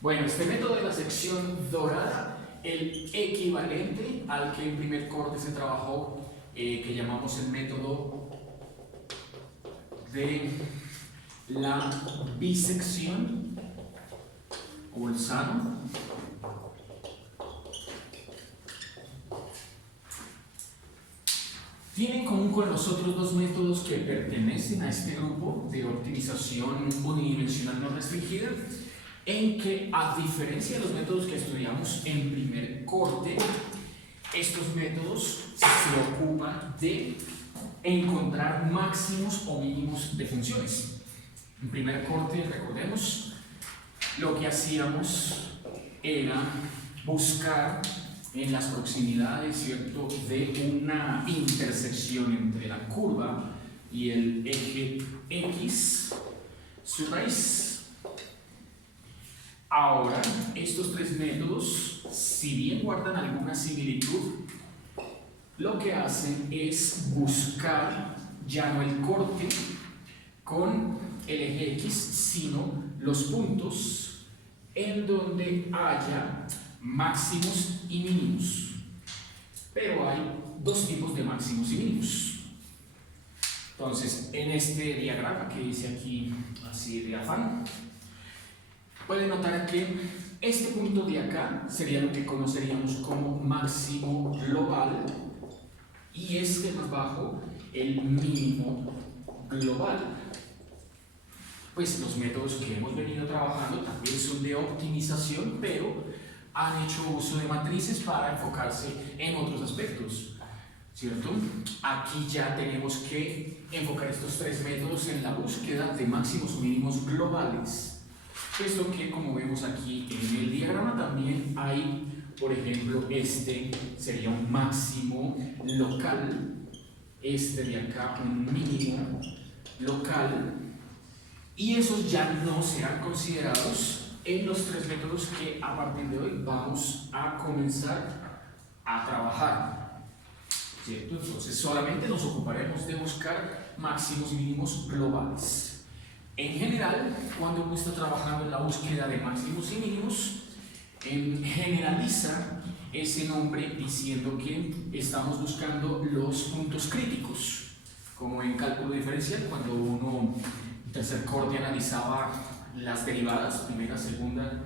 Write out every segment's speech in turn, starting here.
Bueno, este método de la sección dorada, el equivalente al que en primer corte se trabajó, que llamamos el método de la bisección o Bolzano. Tiene en común con los otros dos métodos que pertenecen a este grupo de optimización unidimensional no restringida, en que, a diferencia de los métodos que estudiamos en primer corte, estos métodos se ocupan de encontrar máximos o mínimos de funciones. En primer corte, recordemos, lo que hacíamos era buscar en las proximidades, ¿cierto?, de una intersección entre la curva y el eje X su raíz. Ahora, estos tres métodos, si bien guardan alguna similitud, lo que hacen es buscar ya no el corte con el eje X, sino los puntos en donde haya máximos y mínimos. Pero hay dos tipos de máximos y mínimos. Entonces, en este diagrama que dice aquí así de afán, pueden notar que este punto de acá sería lo que conoceríamos como máximo global y este más bajo el mínimo global. Pues los métodos que hemos venido trabajando también son de optimización, pero han hecho uso de matrices para enfocarse en otros aspectos, ¿cierto? Aquí ya tenemos que enfocar estos tres métodos en la búsqueda de máximos o mínimos globales, puesto que, como vemos aquí en el diagrama, también hay, por ejemplo, este sería un máximo local, este de acá un mínimo local, y esos ya no serán considerados en los tres métodos que a partir de hoy vamos a comenzar a trabajar, ¿cierto? Entonces solamente nos ocuparemos de buscar máximos y mínimos globales. En general, cuando uno está trabajando en la búsqueda de máximos y mínimos, generaliza ese nombre diciendo que estamos buscando los puntos críticos, como en cálculo diferencial, cuando uno en tercer corte analizaba las derivadas, primera, segunda,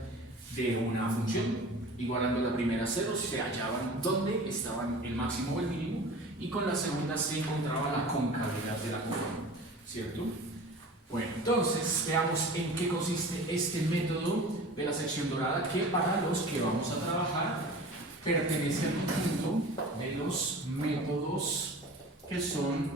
de una función, igualando la primera a cero, se hallaban dónde estaban el máximo o el mínimo, y con la segunda se encontraba la concavidad de la curva, ¿cierto? Bueno, entonces veamos en qué consiste este método de la sección dorada, que para los que vamos a trabajar pertenece al conjunto de los métodos que son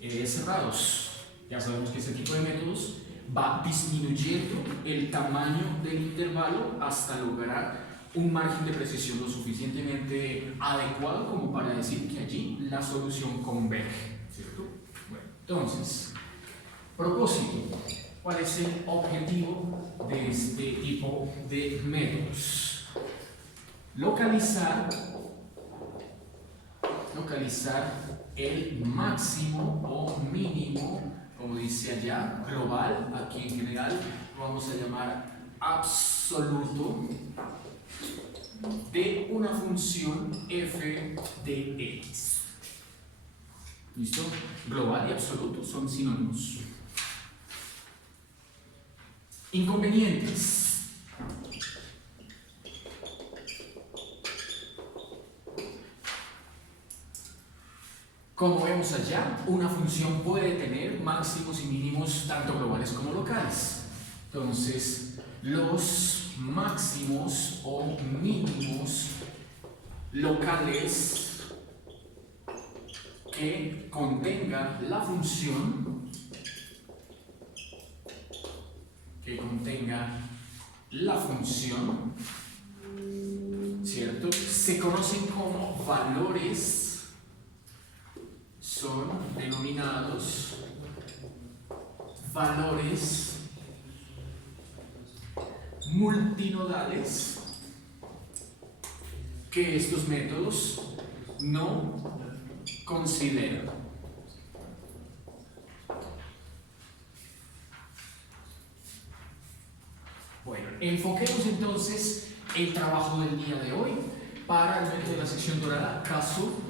cerrados. Ya sabemos que este tipo de métodos va disminuyendo el tamaño del intervalo hasta lograr un margen de precisión lo suficientemente adecuado como para decir que allí la solución converge, ¿cierto? Bueno, entonces, propósito. ¿Cuál es el objetivo de este tipo de métodos? Localizar el máximo o mínimo, como dice allá, global, aquí en general lo vamos a llamar absoluto, de una función f de x. ¿Listo? Global y absoluto son sinónimos. Inconvenientes. Como vemos allá, una función puede tener máximos y mínimos tanto globales como locales. Entonces, los máximos o mínimos locales que contenga la función, ¿cierto?, se conocen como valores. Son denominados valores multinodales que estos métodos no consideran. Bueno, Enfoquemos entonces el trabajo del día de hoy para el método de la sección dorada, caso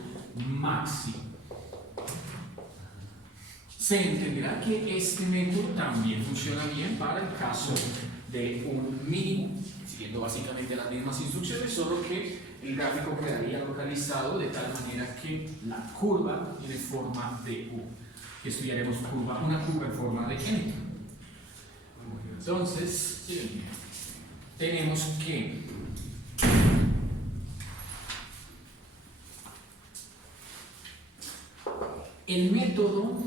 máximo. Se entenderá que este método también funciona bien para el caso de un mínimo, siguiendo básicamente las mismas instrucciones, solo que el gráfico quedaría localizado de tal manera que la curva tiene forma de U. Estudiaremos una curva en forma de N. Entonces, tenemos que el método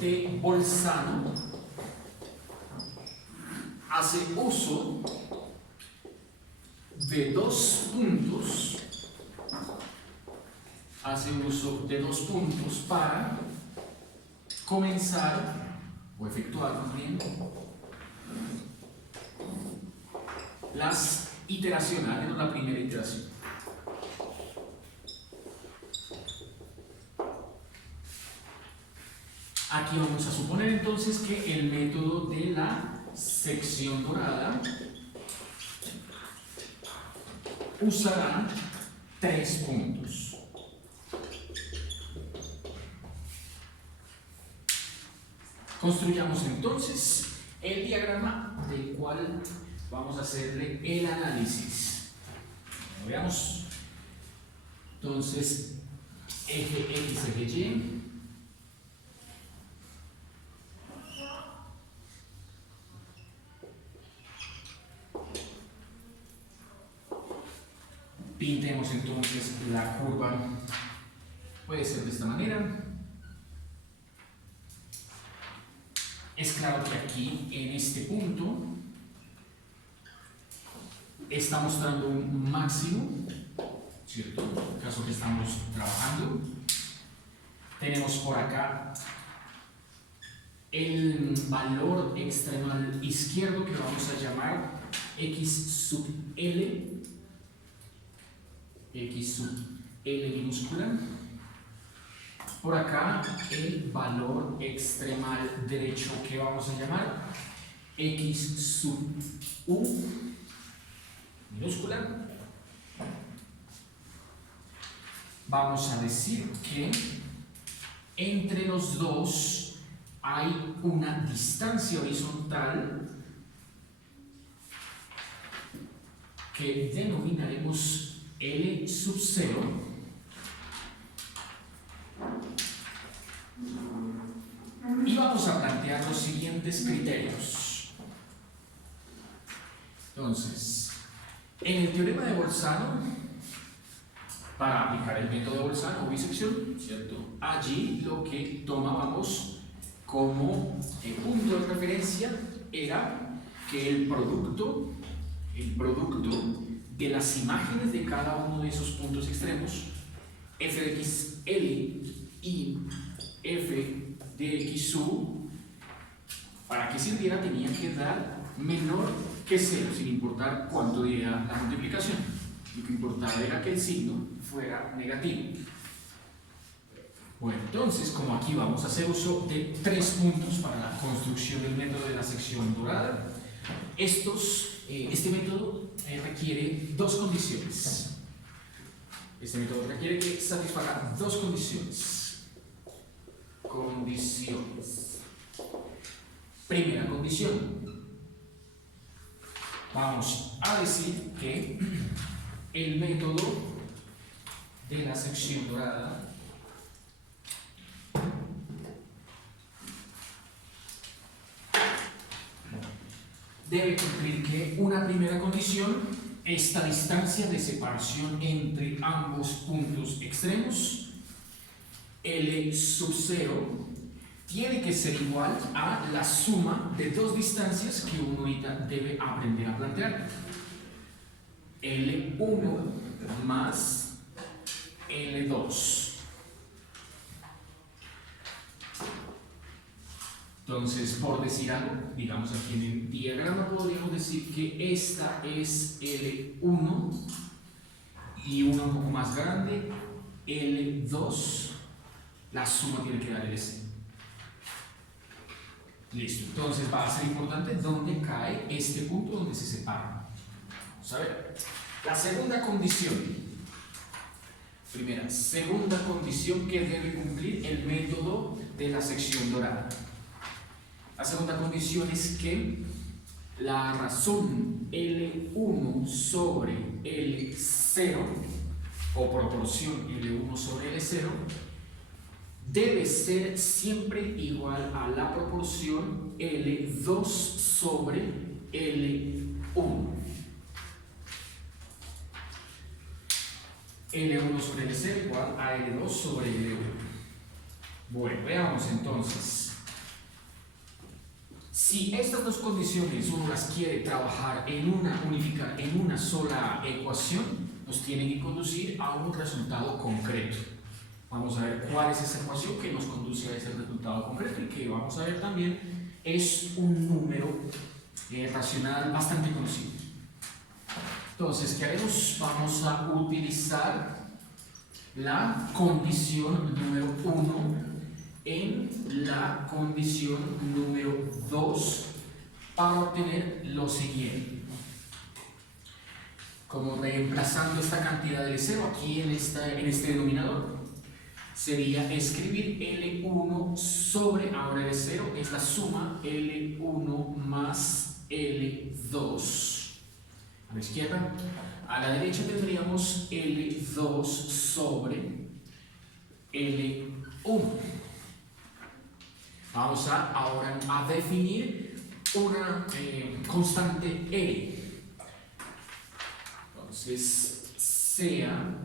de Bolzano hace uso de dos puntos para comenzar o efectuar también las iteracionales, la primera iteración. Aquí vamos a suponer entonces que el método de la sección dorada usará 3 puntos. Construyamos entonces el diagrama del cual vamos a hacerle el análisis. Veamos. Entonces, eje X, eje Y. Pintemos entonces la curva, puede ser de esta manera. Es claro que aquí, en este punto, está mostrando un máximo, ¿cierto? En el caso que estamos trabajando. Tenemos por acá el valor extremal izquierdo que vamos a llamar X sub L. X sub L minúscula. Por acá el valor extremal derecho que vamos a llamar X sub U minúscula. Vamos a decir que entre los dos hay una distancia horizontal que denominaremos L sub 0 y vamos a plantear los siguientes criterios. Entonces, en el teorema de Bolzano, para aplicar el método de Bolzano o bisección, ¿cierto? Allí lo que tomábamos como punto de referencia era que el producto de las imágenes de cada uno de esos puntos extremos, f de x L y f de x sub, para que sirviera tenía que dar menor que 0, sin importar cuánto diera la multiplicación. Lo que importaba era que el signo fuera negativo. Bueno, entonces, como aquí vamos a hacer uso de 3 puntos para la construcción del método de la sección dorada, este método requiere 2 condiciones. Este método requiere que satisfaga 2 condiciones. Primera condición. Vamos a decir que el método de la sección dorada debe cumplir que una primera condición, esta distancia de separación entre ambos puntos extremos, L sub 0, tiene que ser igual a la suma de 2 distancias que uno debe aprender a plantear. L1 más L2. Entonces, por decir algo, digamos aquí en el diagrama podríamos decir que esta es L1 y una un poco más grande, L2, la suma tiene que dar LC. Listo, entonces va a ser importante dónde cae este punto donde se separan. Vamos a ver. La segunda condición. Segunda condición que debe cumplir el método de la sección dorada. La segunda condición es que la razón L1 sobre L0 o proporción L1 sobre L0 debe ser siempre igual a la proporción L2 sobre L1. L1 sobre L0 igual a L2 sobre L1. Bueno, veamos entonces. Si estas dos condiciones uno las quiere trabajar unificar en una sola ecuación, nos tienen que conducir a un resultado concreto. Vamos a ver cuál es esa ecuación que nos conduce a ese resultado concreto y que vamos a ver también es un número racional bastante conocido. Entonces, ¿qué haremos? Vamos a utilizar la condición número 1 en la condición número 2 para obtener lo siguiente. Como reemplazando esta cantidad de L0 aquí en este denominador, sería escribir L1 sobre, ahora L0 es la suma L1 más L2 a la izquierda. A la derecha tendríamos L2 sobre L1. Vamos ahora a definir una constante R. Entonces, sea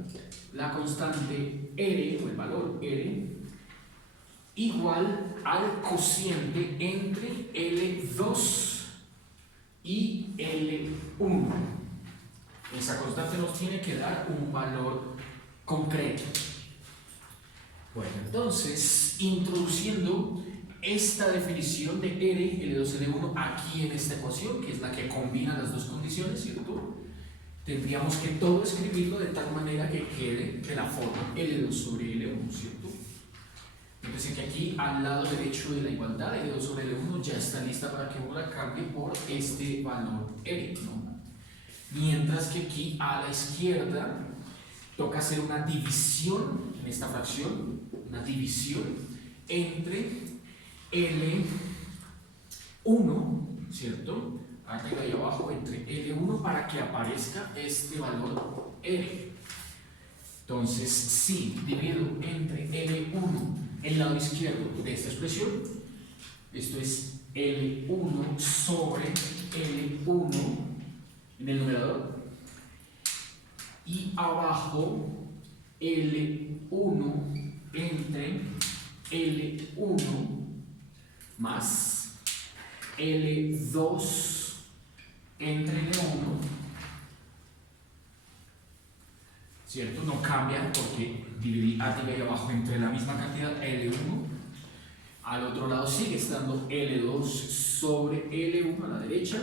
la constante R o el valor R igual al cociente entre L2 y L1. Esa constante nos tiene que dar un valor concreto. Bueno, entonces, introduciendo esta definición de R, L2, L1 aquí en esta ecuación, que es la que combina las dos condiciones, ¿cierto? Tendríamos que todo escribirlo de tal manera que quede de la forma L2 sobre L1, ¿cierto? Entonces que aquí al lado derecho de la igualdad, L2 sobre L1 ya está lista para que uno la cambie por este valor R, ¿no? Mientras que aquí a la izquierda toca hacer una división en esta fracción, una división entre L1, ¿cierto? Arriba y abajo entre L1 para que aparezca este valor R. Entonces, si divido entre L1 el lado izquierdo de esta expresión, esto es L1 sobre L1 en el numerador, y abajo L1 entre L1 más L2 entre L1, ¿cierto? No cambia porque dividí arriba y abajo entre la misma cantidad L1. Al otro lado sigue estando L2 sobre L1 a la derecha.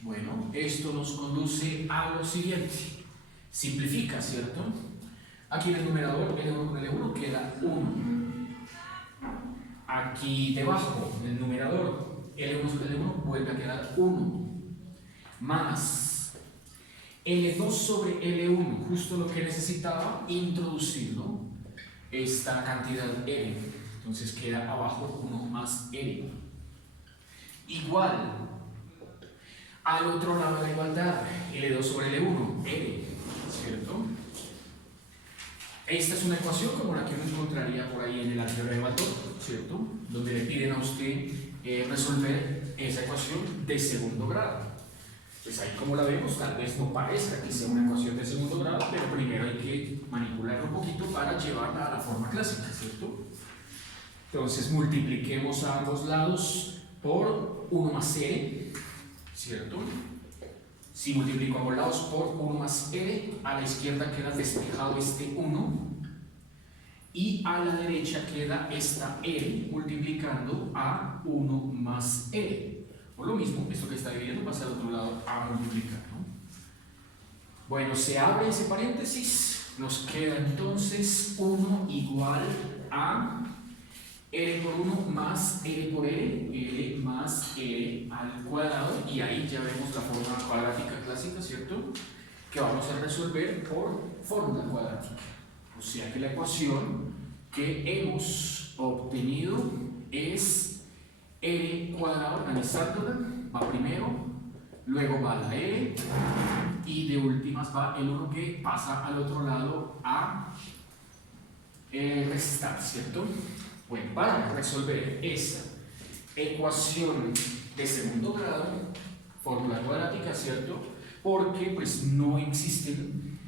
Bueno, esto nos conduce a lo siguiente. Simplifica, ¿cierto? Aquí en el numerador L1 con L1 queda 1. Aquí debajo del numerador L1 sobre L1 vuelve a quedar 1. Más L2 sobre L1, justo lo que necesitaba introducir, ¿no? Esta cantidad R. Entonces queda abajo 1 más R. Igual al otro lado de la igualdad, L2 sobre L1, R, ¿cierto? Esta es una ecuación como la que uno encontraría por ahí en el álgebra de Baldor, ¿cierto? Donde le piden a usted resolver esa ecuación de segundo grado. Pues ahí como la vemos, tal vez no parezca que sea una ecuación de segundo grado, pero primero hay que manipularla un poquito para llevarla a la forma clásica, ¿cierto? Entonces multipliquemos a ambos lados por 1 más R, ¿cierto? Si multiplico a ambos lados por 1 más R, a la izquierda queda despejado este 1 y a la derecha queda esta R multiplicando a 1 más R. Por lo mismo, esto que está dividiendo pasa al otro lado a multiplicar, ¿no? Bueno, se abre ese paréntesis, nos queda entonces 1 igual a R por 1 más R por R más R al cuadrado, y ahí ya vemos la forma cuadrática clásica, ¿cierto? Que vamos a resolver por fórmula cuadrática. O sea que la ecuación que hemos obtenido es R cuadrado, organizándola, va primero, luego va la R, y de últimas va el 1 que pasa al otro lado a restar, ¿cierto? Bueno, para resolver esta ecuación de segundo grado, fórmula cuadrática, ¿cierto? Porque pues no existen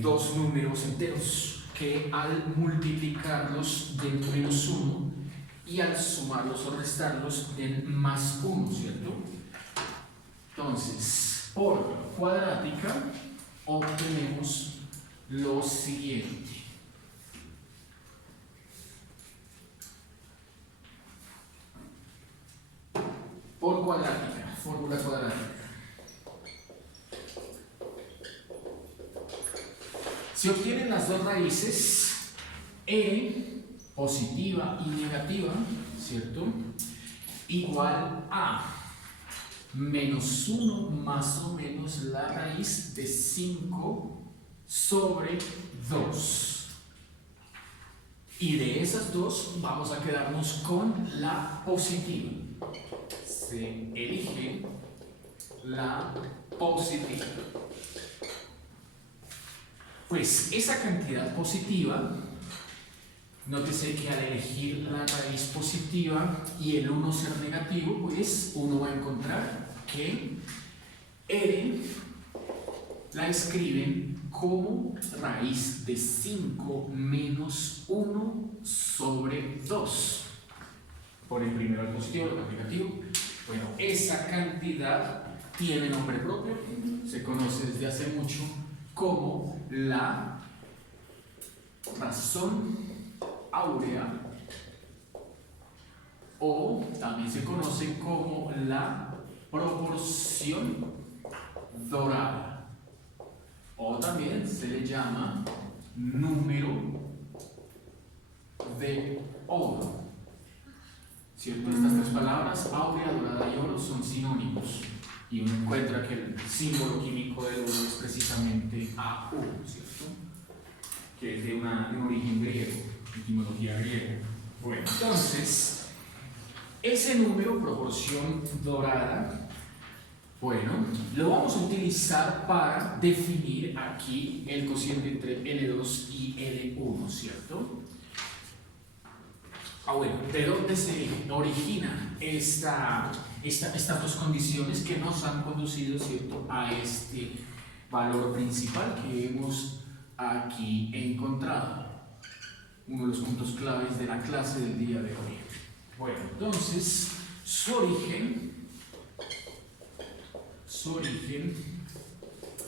dos números enteros que al multiplicarlos den menos 1 y al sumarlos o restarlos den más 1, ¿cierto? Entonces, por cuadrática obtenemos lo siguiente. Por cuadrática, fórmula cuadrática. Se obtienen las dos raíces, r positiva y negativa, ¿cierto? Igual a menos 1 más o menos la raíz de 5 sobre 2. Y de esas dos vamos a quedarnos con la positiva. Se elige la positiva. Pues esa cantidad positiva, nótese que al elegir la raíz positiva y el 1 ser negativo, pues uno va a encontrar que R la escriben como raíz de 5 menos 1 sobre 2. Por el primero al positivo, luego al negativo. Bueno, esa cantidad tiene nombre propio, se conoce desde hace mucho como la razón áurea, o también se conoce como la proporción dorada, o también se le llama número de oro, ¿cierto? Estas tres palabras, áurea, dorada y oro, son sinónimos, y uno encuentra que el símbolo químico del oro es precisamente AU, ¿cierto? Que es de un origen griego, etimología griega. Bueno, entonces, ese número, proporción dorada, bueno, lo vamos a utilizar para definir aquí el cociente entre L2 y L1, ¿cierto? Bueno, ¿de dónde se originan estas dos condiciones que nos han conducido, ¿cierto?, a este valor principal que hemos aquí encontrado? Uno de los puntos claves de la clase del día de hoy. Bueno, entonces, su origen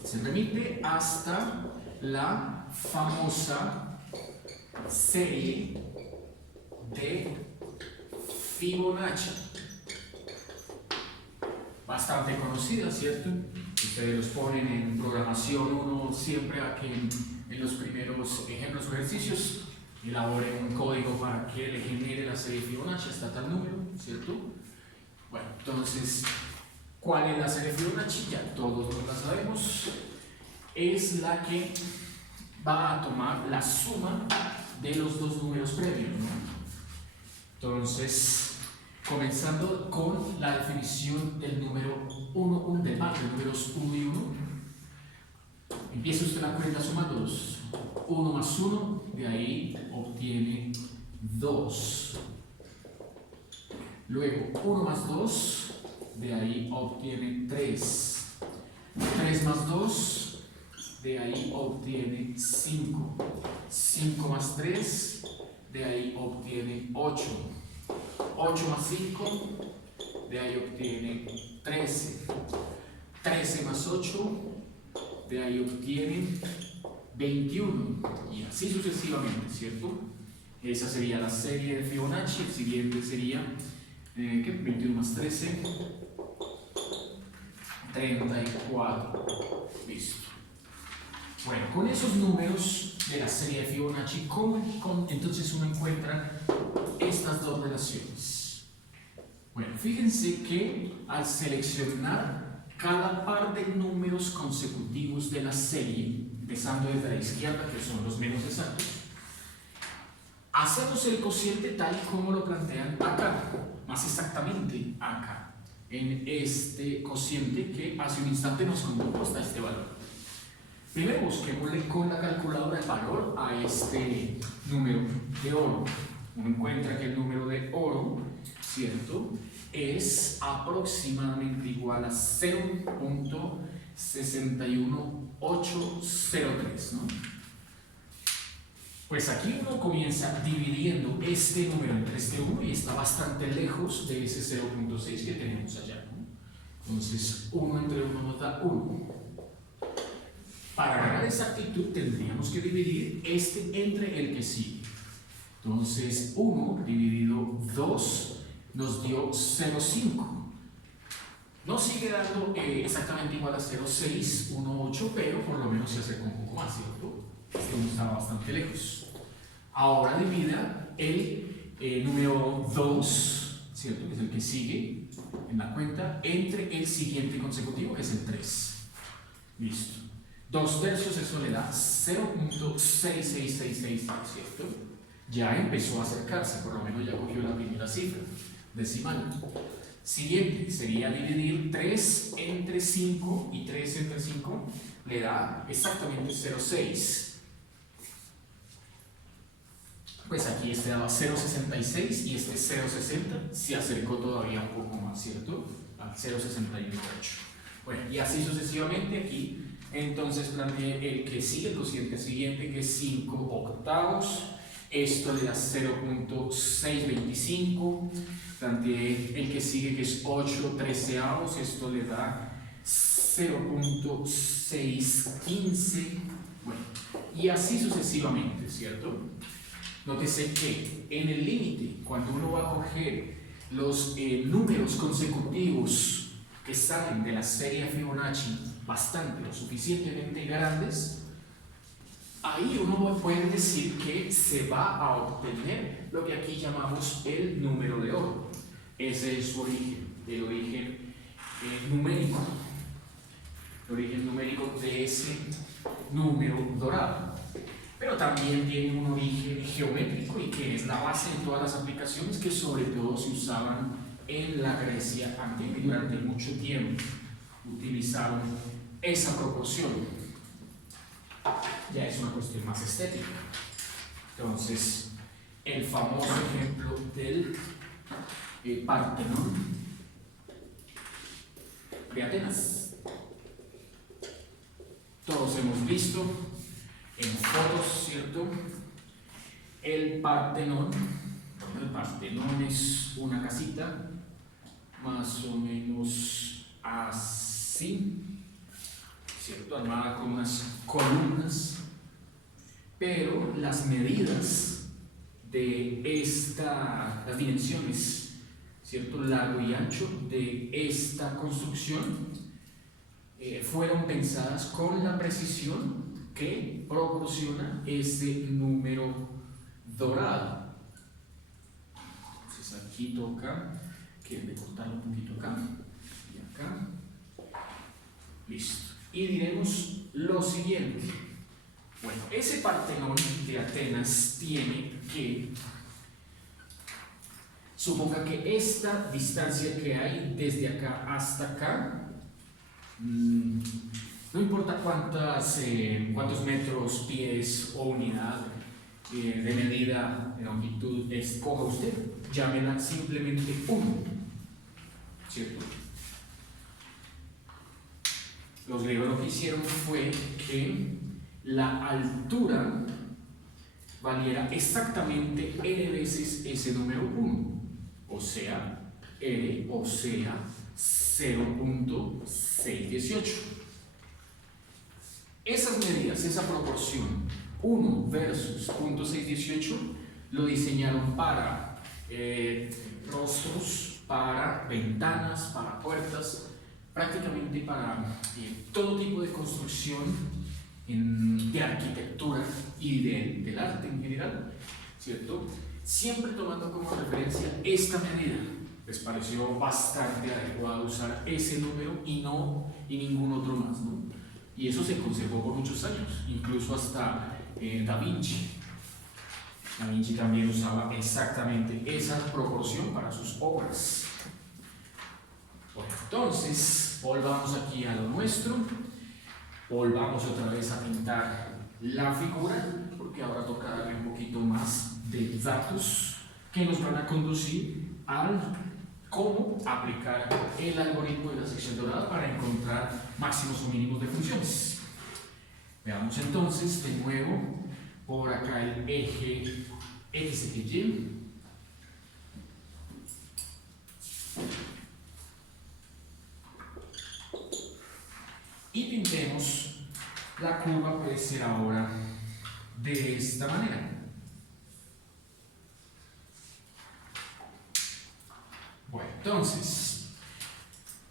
se remite hasta la famosa serie de Fibonacci, bastante conocida, ¿cierto? Ustedes los ponen en programación, uno siempre a que en los primeros ejemplos o ejercicios elaboren un código para que le genere la serie Fibonacci hasta tal número, ¿cierto? Bueno, entonces, ¿cuál es la serie Fibonacci? Ya todos la sabemos. Es la que va a tomar la suma de los dos números previos, ¿no? Entonces, comenzando con la definición del número 1, del par de números 1 y 1, empieza usted la cuenta sumando 2. 1 más 1, de ahí obtiene 2. Luego 1 más 2, de ahí obtiene 3. 3 más 2, de ahí obtiene 5. 5 más 3, de ahí obtiene 8. 8 más 5, de ahí obtiene 13. 13 más 8, de ahí obtiene 21. Y así sucesivamente, ¿cierto? Esa sería la serie de Fibonacci. El siguiente sería 21 más 13, 34. Listo. Bueno, con esos números de la serie de Fibonacci, entonces uno encuentra estas dos relaciones? Bueno, fíjense que al seleccionar cada par de números consecutivos de la serie, empezando desde la izquierda, que son los menos exactos, hacemos el cociente tal y como lo plantean acá, más exactamente acá, en este cociente que hace un instante nos condujo hasta este valor. Primero busquémosle con la calculadora el valor a este número de oro. Uno encuentra que el número de oro, ¿cierto?, es aproximadamente igual a 0.61803, ¿no? Pues aquí uno comienza dividiendo este número entre este 1 y está bastante lejos de ese 0.6 que tenemos allá, ¿no? Entonces 1 entre 1 nos da 1. Para ganar exactitud tendríamos que dividir este entre el que sigue. Entonces 1 dividido 2 nos dio 0,5. No sigue dando exactamente igual a 0,618, pero por lo menos se acerca un poco más, ¿cierto? Este uno estaba bastante lejos. Ahora divida el número 2, ¿cierto?, que es el que sigue en la cuenta, entre el siguiente consecutivo, que es el 3. Listo. 2 tercios, eso le da 0.6666, ¿cierto? Ya empezó a acercarse, por lo menos ya cogió la primera cifra decimal. Siguiente sería dividir 3 entre 5, y 3 entre 5 le da exactamente 0,6. Pues aquí este daba 0,66 y este 0,60, se acercó todavía un poco más, ¿cierto?, al 0,618. Bueno, y así sucesivamente aquí. Entonces planteé el que sigue, el cociente siguiente, que es 5 octavos. Esto le da 0.625. Planteé el que sigue, que es 8 treceavos. Esto le da 0.615. Bueno, y así sucesivamente, ¿cierto? Nótese que en el límite, cuando uno va a coger los números consecutivos que salen de la serie Fibonacci bastante, lo suficientemente grandes, ahí uno puede decir que se va a obtener lo que aquí llamamos el número de oro. Ese es su origen, el origen numérico, el origen numérico de ese número dorado. Pero también tiene un origen geométrico y que es la base de todas las aplicaciones que sobre todo se usaban en la Grecia antigua y durante mucho tiempo utilizaron esa proporción. Ya es una cuestión más estética. Entonces, el famoso ejemplo del Partenón de Atenas. Todos hemos visto en fotos, ¿cierto?, el Partenón. El Partenón es una casita más o menos así, ¿cierto?, armada con unas columnas, pero las medidas de las dimensiones, ¿cierto?, largo y ancho de esta construcción fueron pensadas con la precisión que proporciona ese número dorado. Entonces aquí toca que cortarlo un poquito acá y acá. Listo. Y diremos lo siguiente. Bueno, ese Partenón de Atenas tiene que, suponga que esta distancia que hay desde acá hasta acá, no importa cuántos metros, pies o unidad de medida, de longitud escoja usted, llámela simplemente 1, ¿cierto? Los griegos lo que hicieron fue que la altura valiera exactamente n veces ese número 1, o sea, n, o sea, 0.618. Esas medidas, esa proporción 1 versus 0.618 lo diseñaron para rostros, para ventanas, para puertas, prácticamente para todo tipo de construcción de arquitectura y del arte en general, ¿cierto? Siempre tomando como referencia esta medida. Les pareció bastante adecuado usar ese número y ningún otro más, ¿no? Y eso se conservó por muchos años, incluso hasta Da Vinci. Da Vinci también usaba exactamente esa proporción para sus obras. Bueno, entonces, volvamos aquí a lo nuestro. Volvamos otra vez a pintar la figura, porque ahora toca darle un poquito más de datos que nos van a conducir al cómo aplicar el algoritmo de la sección dorada para encontrar máximos o mínimos de funciones. Veamos entonces de nuevo por acá el eje X, Y. Y pintemos la curva, puede ser ahora de esta manera. Bueno, entonces,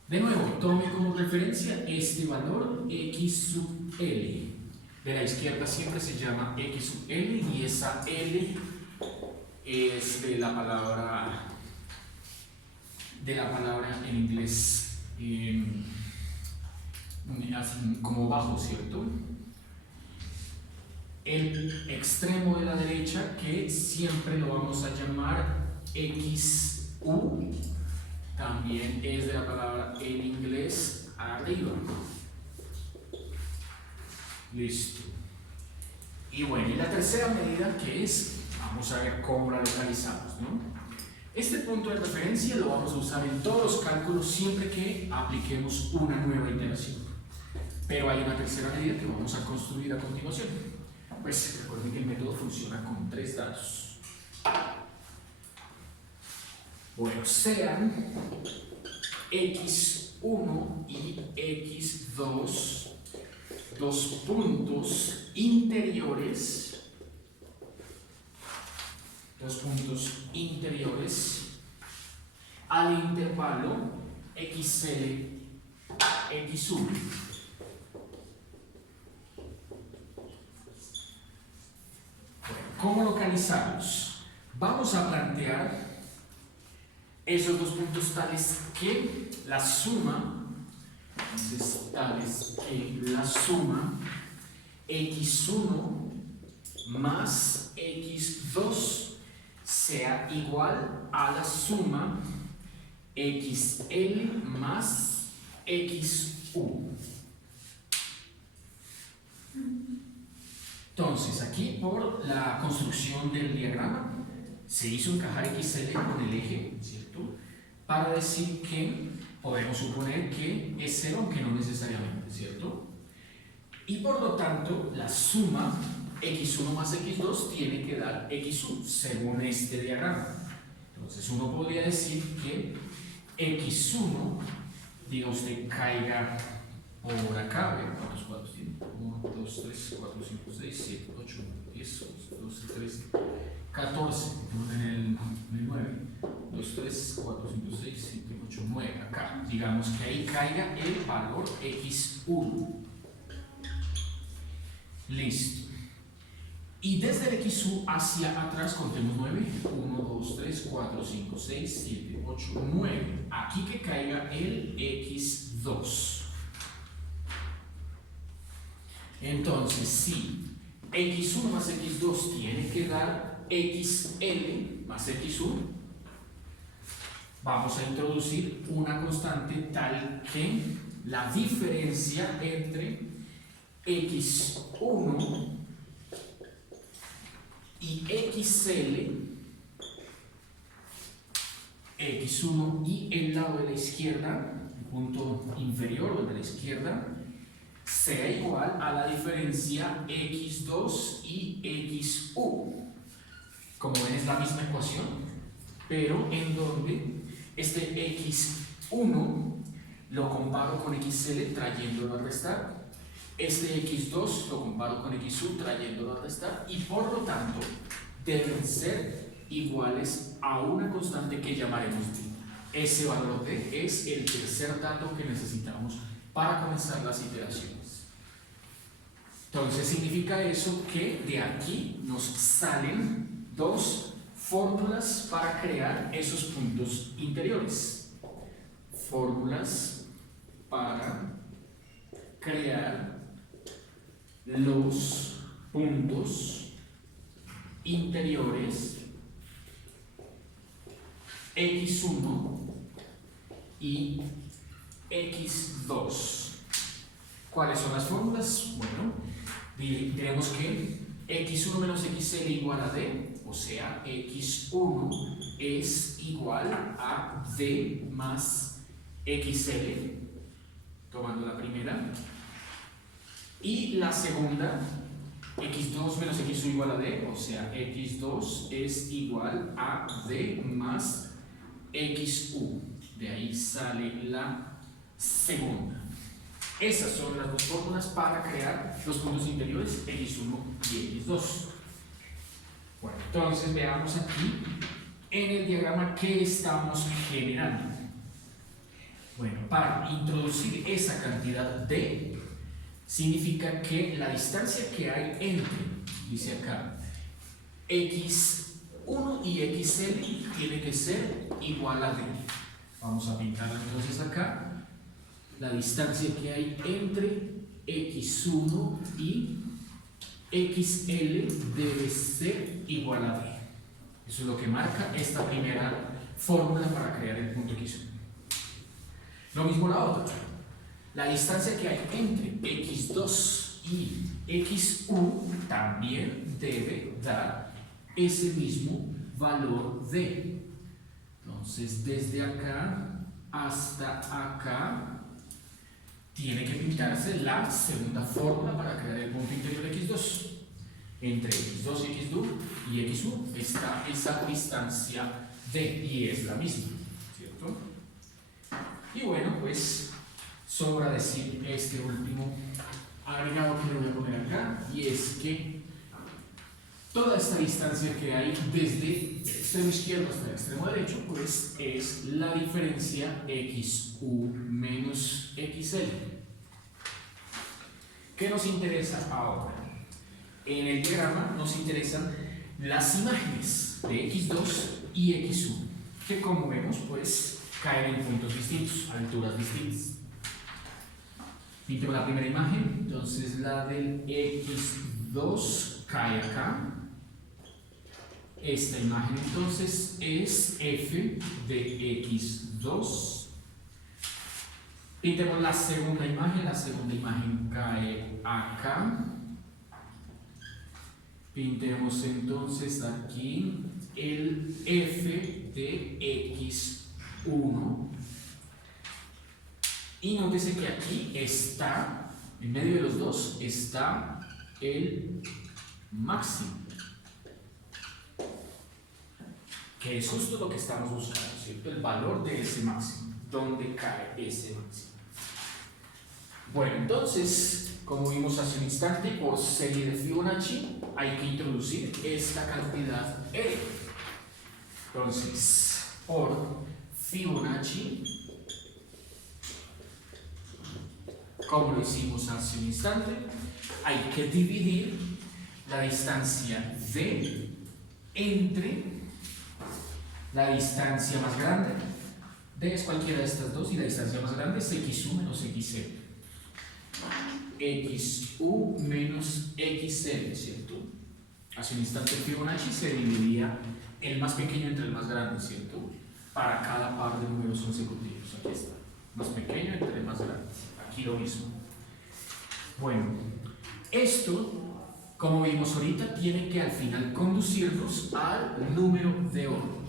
de nuevo, tome como referencia este valor x sub l. De la izquierda siempre se llama x sub l y esa l es de la palabra en inglés así como bajo, ¿cierto? El extremo de la derecha, que siempre lo vamos a llamar XU, también es de la palabra en inglés arriba. Listo. Y bueno, y la tercera medida, que es, vamos a ver cómo la localizamos, ¿no? Este punto de referencia lo vamos a usar en todos los cálculos siempre que apliquemos una nueva iteración. Pero hay una tercera medida que vamos a construir a continuación. Pues recuerden que el método funciona con 3 datos. Bueno, sean x1 y x2 dos puntos interiores. Al intervalo xl, x1. ¿Cómo localizarlos? Vamos a plantear esos dos puntos tales que la suma, x1 más x2 sea igual a la suma xl más xu. Entonces, aquí por la construcción del diagrama se hizo encajar XL con el eje, ¿cierto? Para decir que podemos suponer que es 0, aunque no necesariamente, ¿cierto? Y por lo tanto, la suma x1 más x2 tiene que dar x1, según este diagrama. Entonces, uno podría decir que x1, diga usted, caiga por acá, ¿ve? ¿Cuántos cuadros tiene? 1, 2, 3, 4, 5, 6, 7, 8, 9, 10, 11, 12, 13, 14, en el 9, 2, 3, 4, 5, 6, 7, 8, 9, acá. Digamos que ahí caiga el valor x1. Listo. Y desde el XU hacia atrás contemos 9. 1, 2, 3, 4, 5, 6, 7, 8, 9. Aquí que caiga el X2. Entonces, si X1 más X2 tiene que dar XL más X1, vamos a introducir una constante tal que la diferencia entre X1 y XL, X1 y el lado de la izquierda, el punto inferior o de la izquierda, sea igual a la diferencia X2 y XU. Como ven, es la misma ecuación, pero en donde este X1 lo comparo con XL trayéndolo a restar. Este x2 lo comparo con xu trayéndolo a restar y por lo tanto deben ser iguales a una constante que llamaremos d. Ese valor d es el tercer dato que necesitamos para comenzar las iteraciones. Entonces significa eso que de aquí nos salen dos fórmulas para crear esos puntos interiores. Fórmulas para crear los puntos interiores x1 y x2. ¿Cuáles son las fórmulas? Bueno, diremos que x1 menos xl igual a d, o sea, x1 es igual a d más xl, tomando la primera, y la segunda, x2 menos x1 igual a d, o sea, x2 es igual a d más xu. De ahí sale la segunda. Esas son las dos fórmulas para crear los puntos interiores x1 y x2. Bueno, entonces veamos aquí en el diagrama qué estamos generando. Bueno, para introducir esa cantidad d, significa que la distancia que hay entre, dice acá, x1 y xl tiene que ser igual a d. Vamos a pintarla entonces acá. La distancia que hay entre x1 y xl debe ser igual a d. Eso es lo que marca esta primera fórmula para crear el punto x1. Lo mismo la otra. La distancia que hay entre x2 y xu también debe dar ese mismo valor d. Entonces, desde acá hasta acá tiene que pintarse la segunda fórmula para crear el punto interior x2. Entre x2 y xu está esa distancia d y es la misma, ¿cierto? Y bueno, pues sobra decir este último agregado que le voy a poner acá, y es que toda esta distancia que hay desde el extremo izquierdo hasta el extremo derecho, pues es la diferencia xu menos xl. ¿Qué nos interesa ahora? En el diagrama nos interesan las imágenes de x2 y xu, que como vemos, pues caen en puntos distintos, alturas distintas. Pintemos la primera imagen, entonces la del x2 cae acá. Esta imagen entonces es f de x2. Pintemos la segunda imagen cae acá. Pintemos entonces aquí el f de x1. Y nótese que aquí está, en medio de los dos, está el máximo, que es justo lo que estamos buscando, ¿cierto? El valor de ese máximo, ¿dónde cae ese máximo? Bueno, entonces, como vimos hace un instante, por serie de Fibonacci hay que introducir esta cantidad R. Entonces, por Fibonacci, como lo hicimos hace un instante, hay que dividir la distancia D entre la distancia más grande, D es cualquiera de estas dos, y la distancia más grande es xu menos xl. xu menos xl, ¿cierto? Hace un instante Fibonacci se dividía el más pequeño entre el más grande, ¿cierto? Para cada par de números consecutivos. Aquí está, más pequeño entre el más grande. Aquí lo mismo. Bueno, esto, como vimos ahorita, tiene que al final conducirnos al número de orden.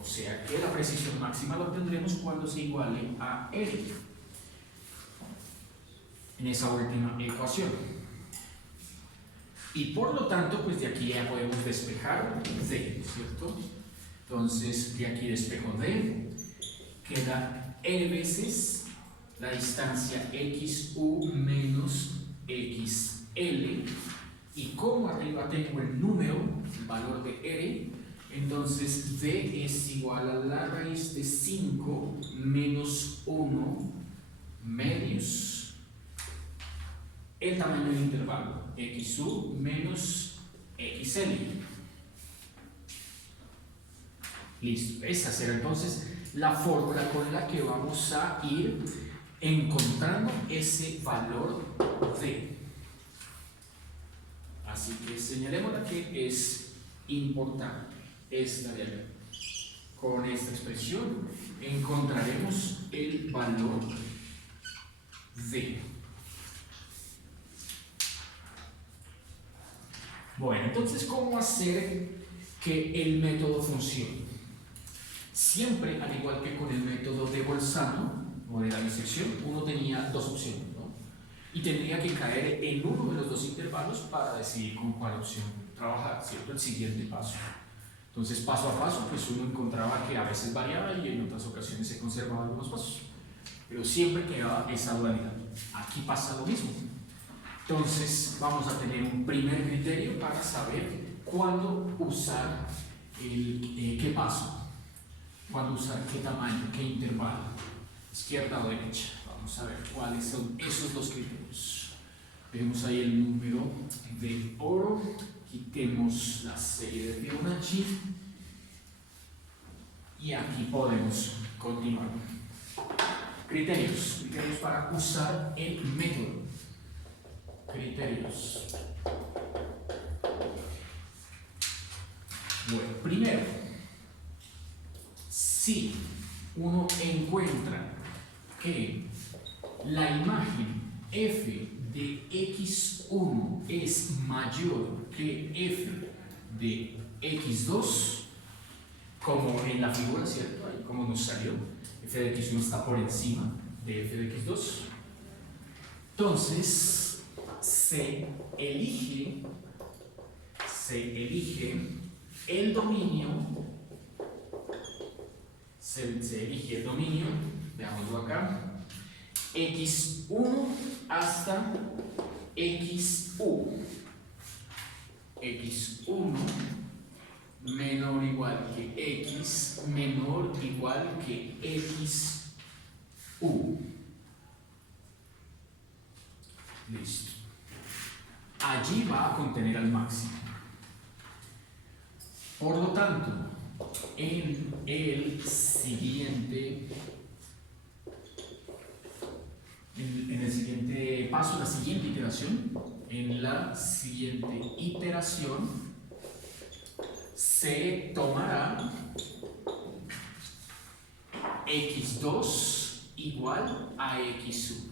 O sea que la precisión máxima la obtendremos cuando se iguale a R. En esa última ecuación. Y por lo tanto, pues de aquí ya podemos despejar D, ¿cierto? Entonces, de aquí despejo D, queda R veces la distancia xu menos xl, y como arriba tengo el número, el valor de R, entonces D es igual a la raíz de 5 menos 1 medios el tamaño del intervalo, XU menos XL. Listo, esa será entonces la fórmula con la que vamos a ir encontrando ese valor D. Así que señalémosla que es importante esta de acá. Con esta expresión encontraremos el valor D. Bueno, entonces, ¿cómo hacer que el método funcione? Siempre, al igual que con el método de Bolzano o de la disección, uno tenía dos opciones, ¿no? Y tendría que caer en uno de los dos intervalos para decidir con cuál opción trabajar, ¿cierto? El siguiente paso. Entonces, paso a paso, pues uno encontraba que a veces variaba y en otras ocasiones se conservaban algunos pasos. Pero siempre quedaba esa dualidad. Aquí pasa lo mismo. Entonces, vamos a tener un primer criterio para saber cuándo usar qué paso. Cuándo usar qué tamaño, qué intervalo, izquierda o derecha. Vamos a ver cuáles son esos dos criterios. Vemos ahí el número de oro, quitemos la serie de Fibonacci y aquí podemos continuar. Criterios para usar el método. Criterios. Bueno, primero, si uno encuentra que la imagen f de x1 es mayor que f de x2, como en la figura, ¿cierto? Ahí como nos salió, f de x1 está por encima de f de x2, entonces se elige el dominio. Se elige el dominio, veámoslo acá, x1 hasta xu. x1 menor o igual que x, menor o igual que xu. Listo. Allí va a contener al máximo. Por lo tanto, en el siguiente paso, en la siguiente iteración, se tomará x2 igual a x1.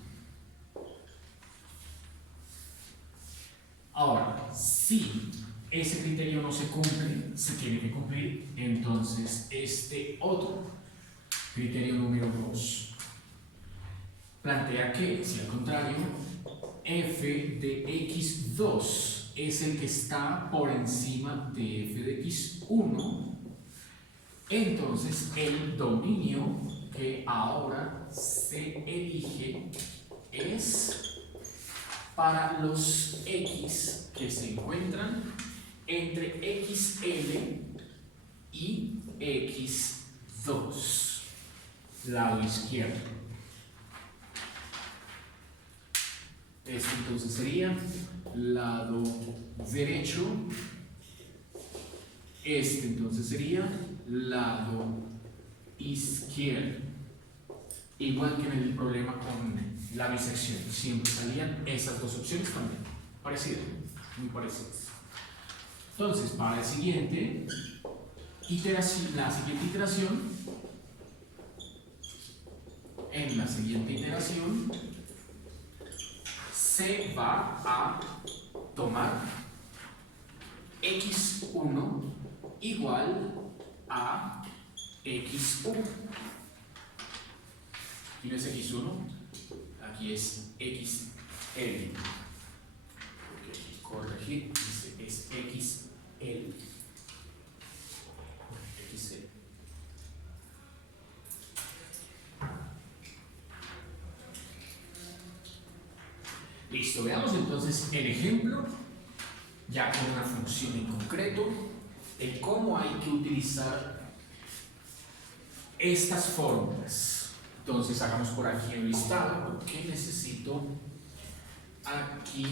Ahora, si ese criterio no se cumple, se tiene que cumplir entonces este otro criterio número 2. Plantea que, si al contrario, f de x2 es el que está por encima de f de x1, entonces el dominio que ahora se elige es para los x que se encuentran entre xl y x2, lado izquierdo. Este entonces sería lado derecho, este entonces sería lado izquierdo. Igual que en el problema con la bisección, siempre salían esas dos opciones también. Parecido, muy parecidas. Entonces, para la siguiente iteración, en la siguiente iteración, se va a tomar x1 igual a xu. Aquí no es x1, aquí es xl. Corregir, es xl. xl. Listo, veamos entonces el ejemplo, ya con una función en concreto, de cómo hay que utilizar estas fórmulas. Entonces hagamos por aquí un listado, porque necesito aquí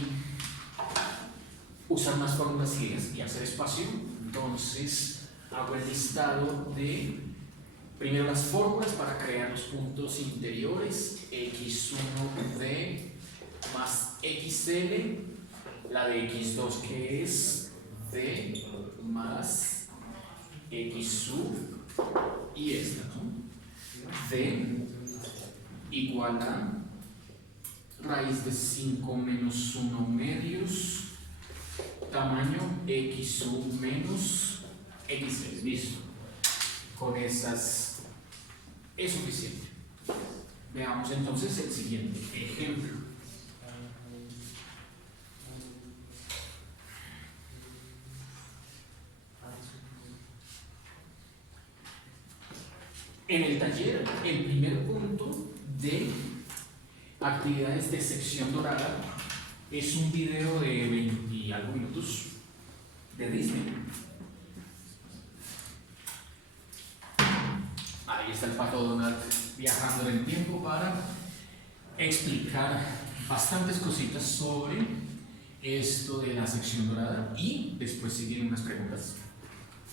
usar más fórmulas y hacer espacio. Entonces hago el listado de primero las fórmulas para crear los puntos interiores. X1D más XL, la de X2 que es D más X sub y esta, ¿no? D igual a raíz de 5 menos 1 medios, tamaño X sub menos X6, listo. Con esas es suficiente. Veamos entonces el siguiente ejemplo. En el taller, el primer punto de actividades de sección dorada es un video de 20 y algo minutos de Disney. Ahí está el Pato Donald viajando en el tiempo para explicar bastantes cositas sobre esto de la sección dorada y después siguen unas preguntas,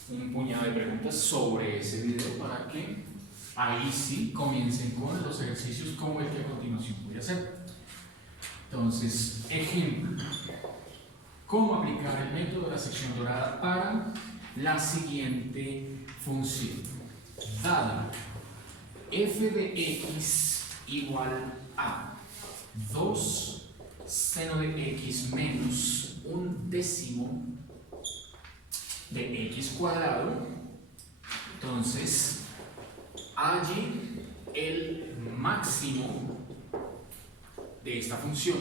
un puñado de preguntas sobre ese video para que ahí sí comiencen con los ejercicios como el que a continuación voy a hacer. Entonces, ejemplo, ¿cómo aplicar el método de la sección dorada para la siguiente función? Dada f de x igual a 2 seno de x menos un décimo de x cuadrado, entonces halle el máximo de esta función,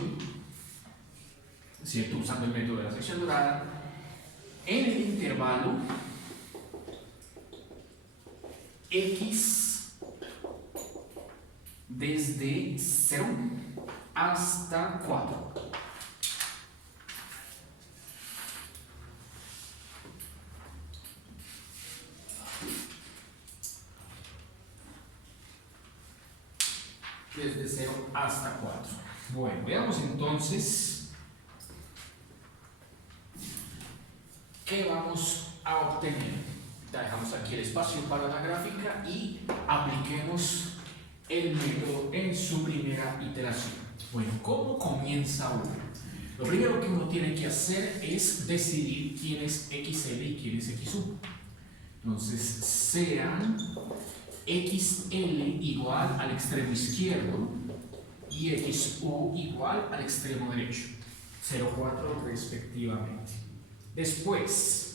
¿cierto? Usando el método de la sección dorada, en el intervalo x desde 0 hasta 4. Desde 0 hasta 4. Bueno, veamos entonces qué vamos a obtener. Dejamos aquí el espacio para la gráfica y apliquemos el método en su primera iteración. Bueno, ¿cómo comienza uno? Lo primero que uno tiene que hacer es decidir quién es XL y quién es XU. Entonces, sean XL igual al extremo izquierdo y XU igual al extremo derecho, 0,4 respectivamente. Después,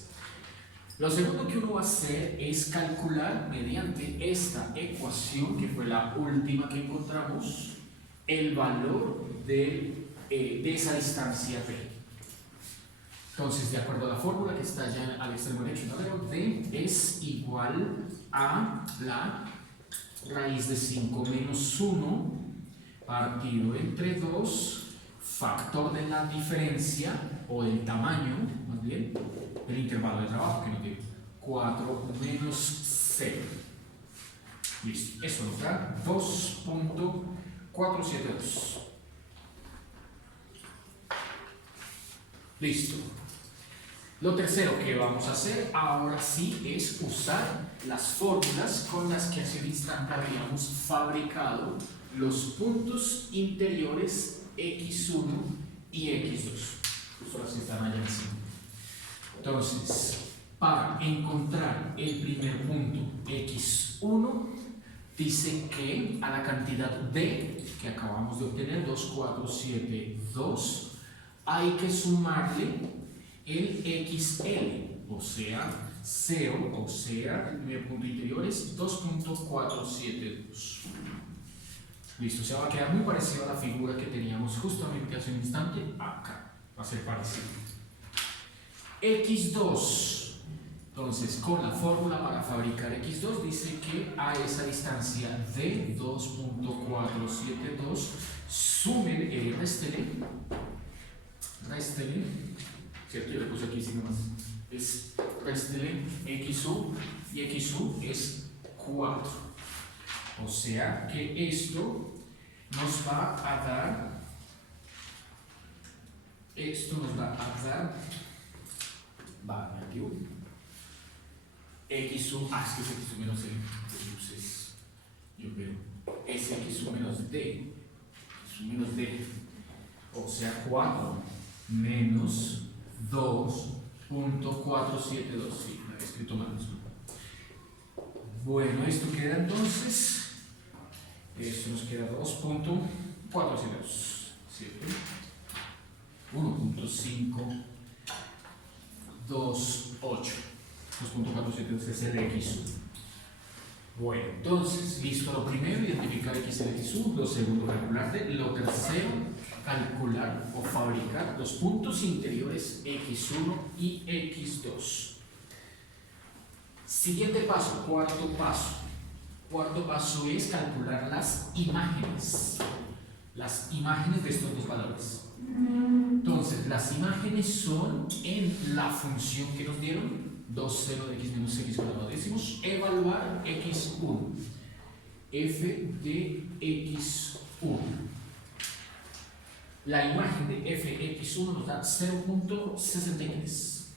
lo segundo que uno va a hacer es calcular mediante esta ecuación, que fue la última que encontramos, el valor de esa distancia B. Entonces, de acuerdo a la fórmula que está allá al extremo derecho, D es igual a la raíz de 5 menos 1 partido entre 2, factor de la diferencia, o del tamaño, más bien, del intervalo de trabajo, que nos dio 4 menos 0. Listo, eso nos da 2.472. Listo. Lo tercero que vamos a hacer ahora sí es usar las fórmulas con las que hace un instante habíamos fabricado los puntos interiores X1 y X2. Justo las que están allá encima. Entonces, para encontrar el primer punto X1, dice que a la cantidad D que acabamos de obtener, 2,472, hay que sumarle el XL, o sea, 0, o sea, el primer punto interior es 2.472. Listo, o sea, va a quedar muy parecido a la figura que teníamos justamente hace un instante acá. Va a ser parecido. X2. Entonces, con la fórmula para fabricar X2, dice que a esa distancia de 2.472, sumen el réstele, ¿cierto? Yo le puse aquí sin más. Es réstele XU y XU es 4. O sea que esto nos va a dar esto nos va a dar, va negativo, x1, es que es x1 menos c, entonces yo veo, es x1 menos d, x1 menos d, o sea 4 menos 2.472, sí, lo he escrito mal. Bueno, esto queda entonces, esto nos queda 2.472, ¿cierto? 1.528, 2.472 es el x1. Bueno, entonces, listo, lo primero, identificar x y x1, lo segundo, calcular, lo tercero, calcular o fabricar los puntos interiores x1 y x2. Siguiente paso, cuarto paso. Cuarto paso es calcular las imágenes de estos dos valores. Entonces, las imágenes son en la función que nos dieron, 2, 0 de x menos x cuadrado décimos, evaluar x1, f de x1. La imagen de fx1 nos da 0.63.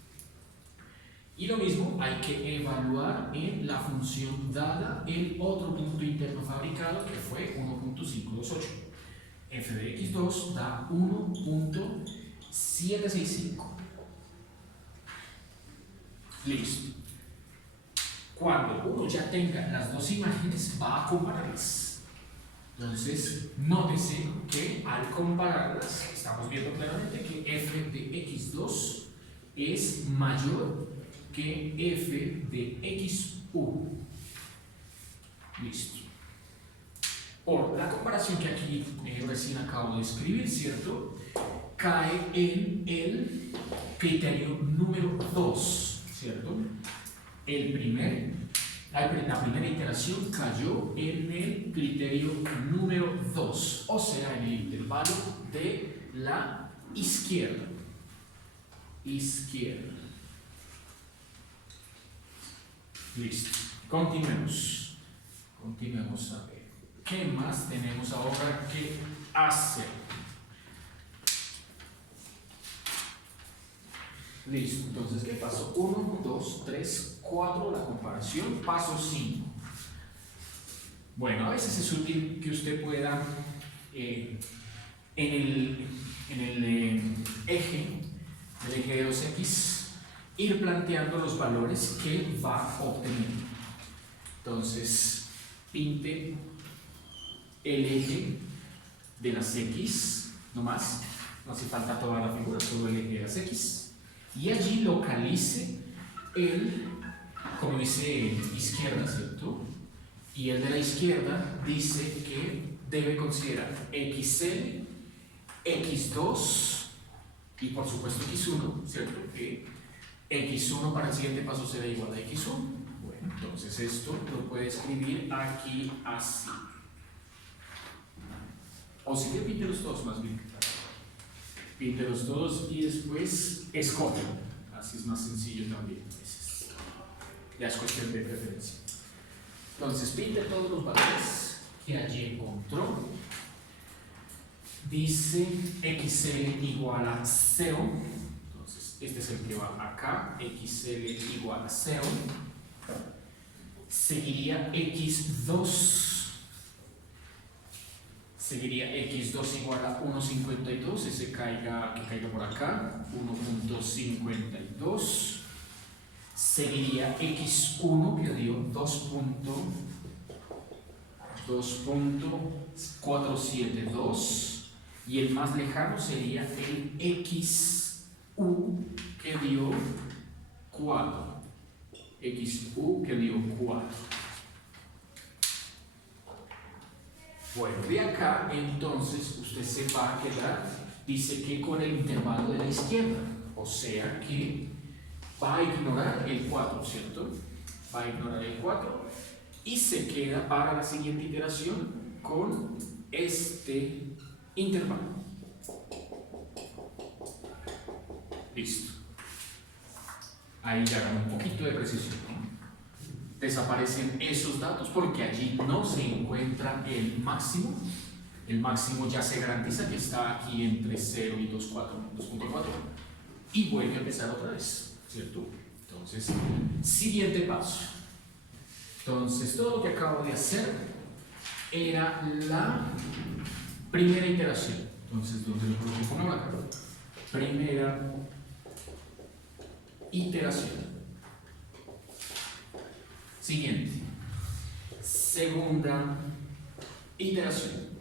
Y lo mismo hay que evaluar en la función dada el otro punto interno fabricado que fue 1.528. F de x2 da 1.765. Listo. Cuando uno ya tenga las dos imágenes, va a compararlas. Entonces, nótese que al compararlas, estamos viendo claramente que f de x2 es mayor que f de x1. Listo. Por la comparación que aquí recién acabo de escribir, ¿cierto? Cae en el criterio número 2, ¿cierto? La primera iteración cayó en el criterio número 2, o sea, en el intervalo de la izquierda. Listo. Continuemos a ver. ¿Qué más tenemos ahora que hacer? Listo. Entonces, ¿qué pasó? 1, 2, 3, 4, la comparación. Paso 5. Bueno, a veces es útil que usted pueda en el eje de 2x ir planteando los valores que va obteniendo. Entonces, pinte el eje de las x, no más, no hace falta toda la figura, solo el eje de las x, y allí localice el, como dice izquierda, ¿cierto? Y el de la izquierda dice que debe considerar xl, x2 y por supuesto x1, ¿cierto? Que x1 para el siguiente paso será igual a x1. Bueno, entonces esto lo puede escribir aquí así. O si quiere, pinte los dos más bien. Pinte los dos y después escoge. Así es más sencillo también. Ya es cuestión de preferencia. Entonces, pinte todos los valores que allí encontró. Dice xl igual a 0. Entonces, este es el que va acá. Xl igual a 0. Seguiría x2. Seguiría x2 igual a 1.52. Ese que caiga por acá. 1.52. Seguiría x1 que dio 2.472 y el más lejano sería el xu que dio 4. xu que dio 4. Bueno, de acá entonces usted se va a quedar, dice que con el intervalo de la izquierda, o sea que va a ignorar el 4, ¿cierto? Va a ignorar el 4 y se queda para la siguiente iteración con este intervalo. Listo. Ahí ya hagan un poquito de precisión. Desaparecen esos datos porque allí no se encuentra el máximo El máximo ya se garantiza que está aquí entre 0 y 2.4 y vuelve a empezar otra vez, ¿cierto? Entonces, siguiente paso. Entonces, todo lo que acabo de hacer era la primera iteración. Entonces, ¿dónde lo pongo acá? Primera iteración. Siguiente. Segunda iteración.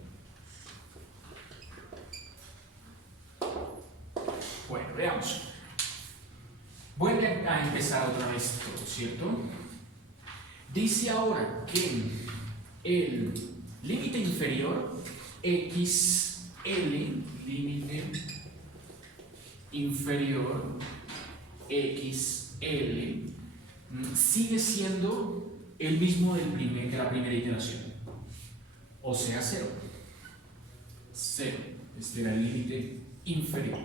Bueno, veamos. Vuelve a empezar otra vez todo, ¿cierto? Dice ahora que el límite inferior XL, límite inferior XL, sigue siendo el mismo de la primera iteración, o sea, 0. 0, este era el límite inferior.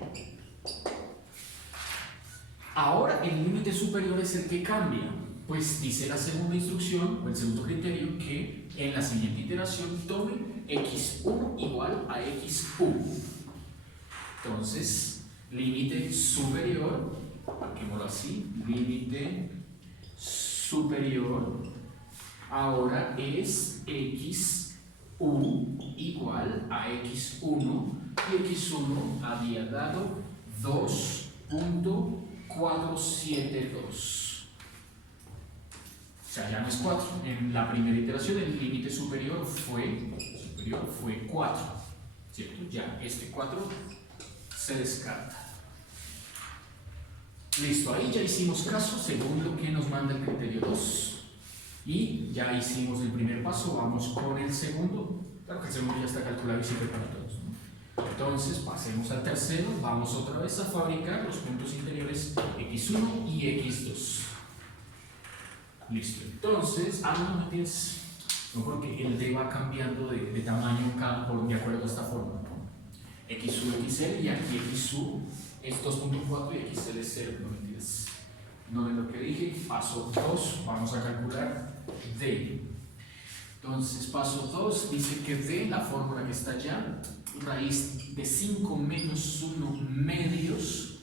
Ahora el límite superior es el que cambia, pues dice la segunda instrucción o el segundo criterio que en la siguiente iteración tome x1 igual a x1. Entonces, límite superior, marquémoslo así, límite superior ahora es x1 igual a x1 y x1 había dado 2.472. O sea, ya no es 4. En la primera iteración el límite superior fue 4. ¿Cierto? Ya este 4 se descarta. Listo, ahí ya hicimos caso según lo que nos manda el criterio 2. Y ya hicimos el primer paso, vamos con el segundo. Claro que el segundo ya está calculado y sirve para todos, ¿no? Entonces pasemos al tercero, vamos otra vez a fabricar los puntos interiores x1 y x2. Listo, entonces, no me tienes, no, porque el D va cambiando de tamaño de acuerdo a esta forma, ¿no? X1, XL y aquí X1 es 2.4 y XL es 0, no me tienes. No es lo que dije, paso 2, vamos a calcular D. Entonces, paso 2 dice que D, la fórmula que está allá, raíz de 5 menos 1 medios,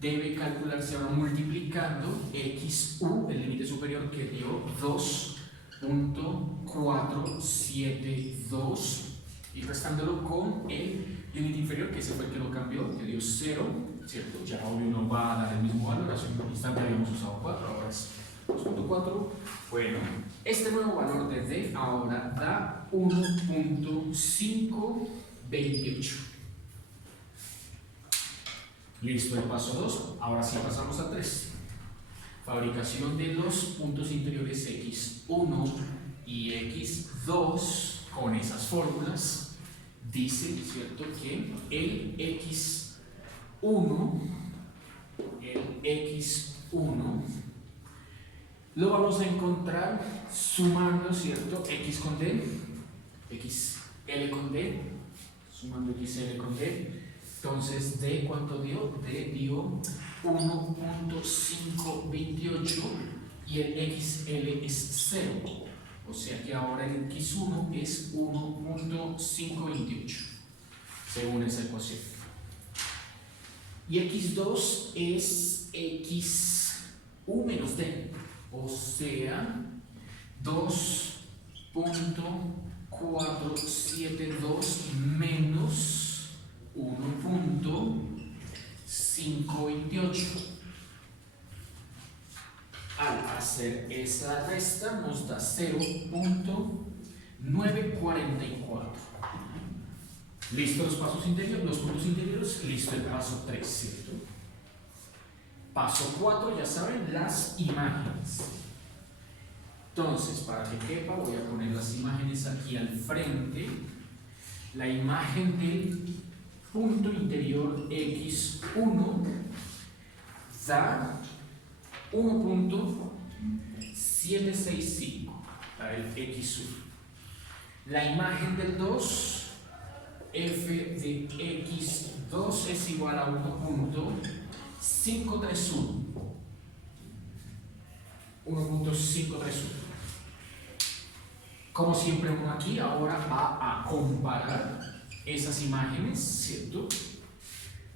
debe calcularse ahora multiplicando XU, el límite superior que dio 2.472, y restándolo con el límite inferior, que ese fue el que lo cambió, que dio 0, ¿cierto? Ya obvio no va a dar el mismo valor, hace un instante habíamos usado 4, ahora es 2.4. Bueno, este nuevo valor de D ahora da 1.528. Listo el paso 2, ahora sí pasamos a 3. Fabricación de los puntos interiores X1 y X2 con esas fórmulas. Dice, ¿cierto?, que el X1 lo vamos a encontrar sumando, ¿cierto?, X con D, XL con D, sumando XL con D. Entonces, D, ¿cuánto dio? D dio 1.528 y el XL es 0. O sea que ahora el X1 es 1.528, según esa ecuación. Y X2 es XU menos D, o sea, 2.472 menos 1.528. Al hacer esa resta nos da 0.944. ¿Listo los pasos interiores? Los puntos interiores. Listo el paso 3, ¿cierto? Paso 4, ya saben, las imágenes. Entonces, para que quepa, voy a poner las imágenes aquí al frente. La imagen del punto interior X1 da 1.765 para el X1. La imagen del 2, f de X2 es igual a 1.531. 1.531. Como siempre uno aquí ahora va a comparar esas imágenes, ¿cierto?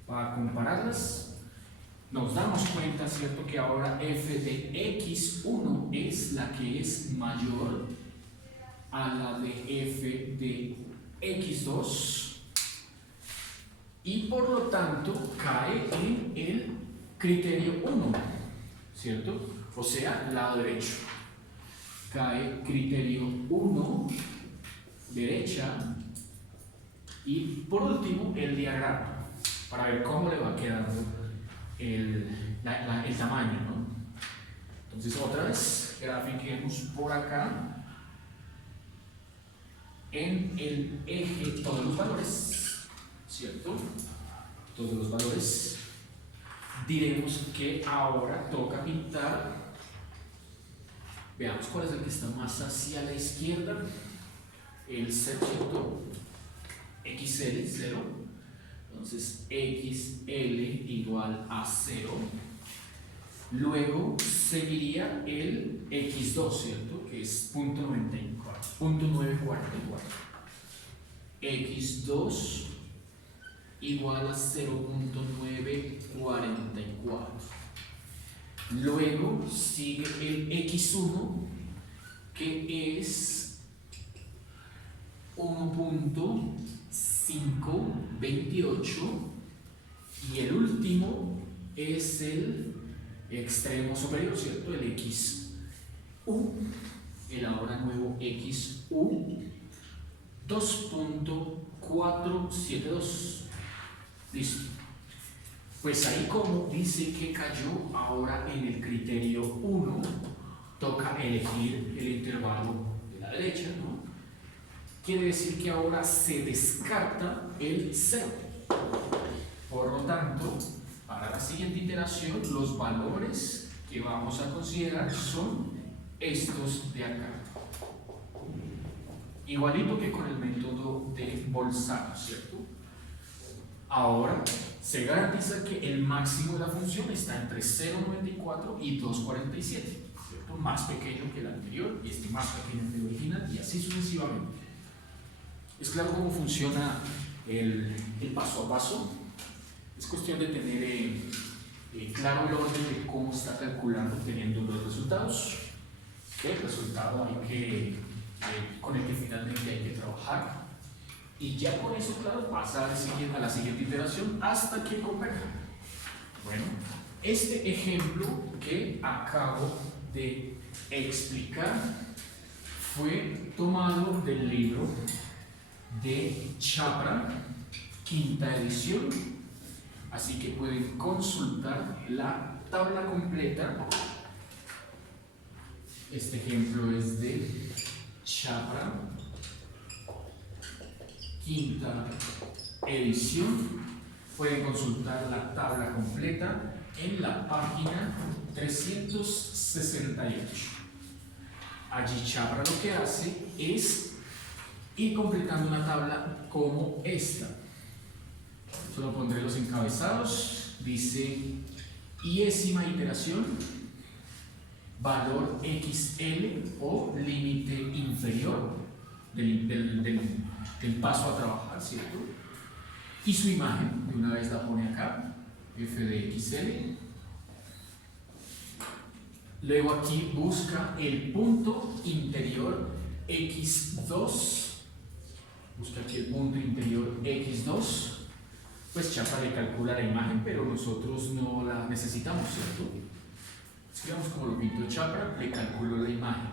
Va a compararlas. Nos damos cuenta, ¿cierto?, que ahora f de x1 es la que es mayor a la de f de x2 y por lo tanto cae en el criterio 1, ¿cierto? O sea, lado derecho. Cae criterio 1, derecha, y por último el diagrama, para ver cómo le va quedando el tamaño, ¿no? Entonces otra vez, grafiquemos por acá en el eje todos los valores, ¿cierto? Todos los valores. Diremos que ahora toca pintar. Veamos cuál es el que está más hacia la izquierda. El cierto, XL, 0. Entonces, XL igual a 0. Luego seguiría el X2, ¿cierto? Que es 0.944. X2 igual a 0.944. Luego sigue el X1, que es 1.528, y el último es el extremo superior, ¿cierto? El XU, el ahora nuevo XU, 2.472. Listo. Pues ahí, como dice que cayó ahora en el criterio 1, toca elegir el intervalo de la derecha, ¿no? Quiere decir que ahora se descarta el 0. Por lo tanto, para la siguiente iteración, los valores que vamos a considerar son estos de acá. Igualito que con el método de Bolzano, ¿cierto? Ahora se garantiza que el máximo de la función está entre 0.94 y 2.47, ¿cierto? Más pequeño que el anterior y este más pequeño que el original, y así sucesivamente. ¿Es claro cómo funciona el paso a paso? Es cuestión de tener claro el orden de cómo está calculando teniendo los resultados. El resultado con el que finalmente hay que trabajar. Y ya con eso, claro, pasa a la siguiente iteración hasta que converja. Bueno, este ejemplo que acabo de explicar fue tomado del libro de Chapra, quinta edición, así que pueden consultar la tabla completa. Este ejemplo es de Chapra, quinta edición. Pueden consultar la tabla completa en la página 368. Allí Chapra lo que hace es ir completando una tabla como esta. Solo pondré los encabezados. Dice: iésima iteración, valor XL o límite inferior del paso a trabajar, ¿cierto? Y su imagen, de una vez la pone acá, f de XL. Luego aquí busca el punto interior X2. Busca aquí el punto interior X2. Pues Chapra le calcula la imagen, pero nosotros no la necesitamos, ¿cierto? Escribamos como lo pintó Chapra, le calculó la imagen.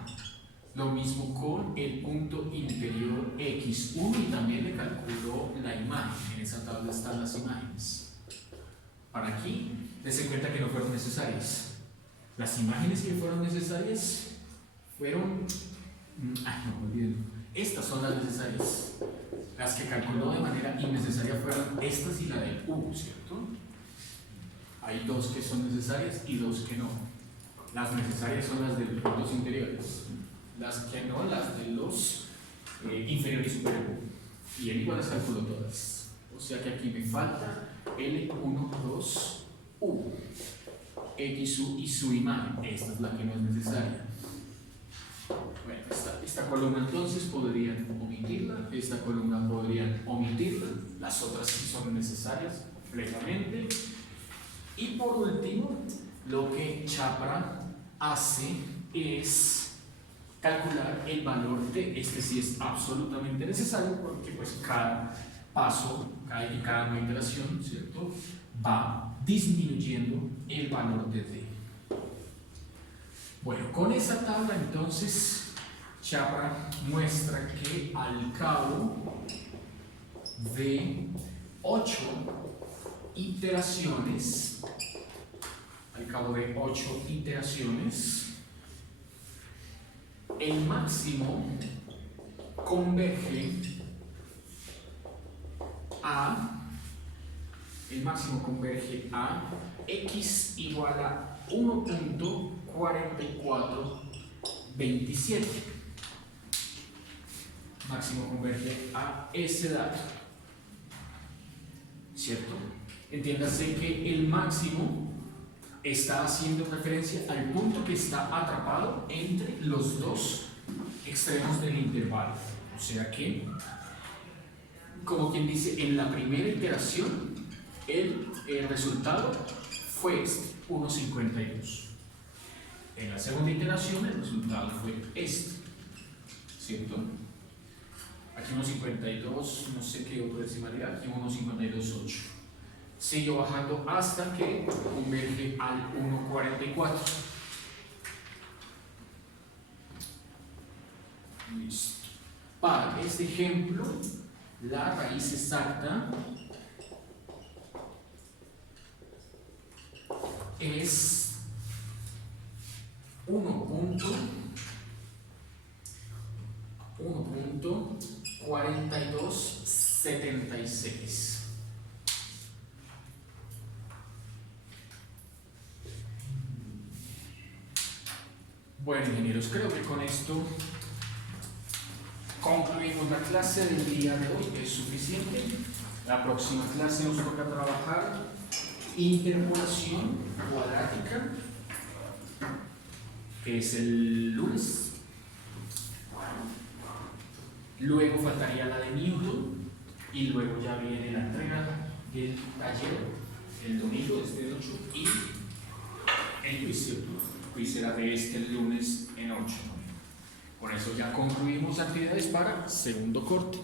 Lo mismo con el punto interior X1 y también le calculó la imagen. En esa tabla están las imágenes. Para aquí, dense cuenta que no fueron necesarias. Las imágenes que fueron necesarias fueron... no olviden. Estas son las necesarias. Las que calculó de manera innecesaria fueron estas y la del U, ¿cierto? Hay dos que son necesarias y dos que no. Las necesarias son las de los puntos interiores. Las que no, las de los inferior y superior. Y él igual las calculó todas. O sea que aquí me falta L1, 2, U, XU y su imagen. Esta es la que no es necesaria. Bueno, esta columna entonces podrían omitirla, esta columna podrían omitirla, las otras sí son necesarias completamente. Y por último, lo que Chapra hace es calcular el valor de este, sí es absolutamente necesario porque pues cada paso, cada nueva iteración, ¿cierto?, va disminuyendo el valor de D. Bueno, con esa tabla entonces Chapra muestra que al cabo de 8 iteraciones, el máximo converge a x igual a 1.4427. Máximo converge a ese dato, ¿cierto? Entiéndase que el máximo está haciendo referencia al punto que está atrapado entre los dos extremos del intervalo. O sea que, como quien dice, en la primera iteración el resultado fue este, 1.52. En la segunda iteración el resultado fue este, ¿cierto? Aquí 1.52, no sé qué otra decimalidad, aquí 1.52.8. Siguió bajando hasta que converge al 1.44. Listo. Para este ejemplo, la raíz exacta es 1.4276. Bueno, ingenieros, creo que con esto concluimos la clase del día de hoy. Es suficiente. La próxima clase nos toca trabajar interpolación cuadrática, que es el lunes. Luego faltaría la de Newton y luego ya viene la entrega del taller el domingo desde el 8 y el quiz. El quiz será de el lunes en 8. Con eso ya concluimos actividades para segundo corte.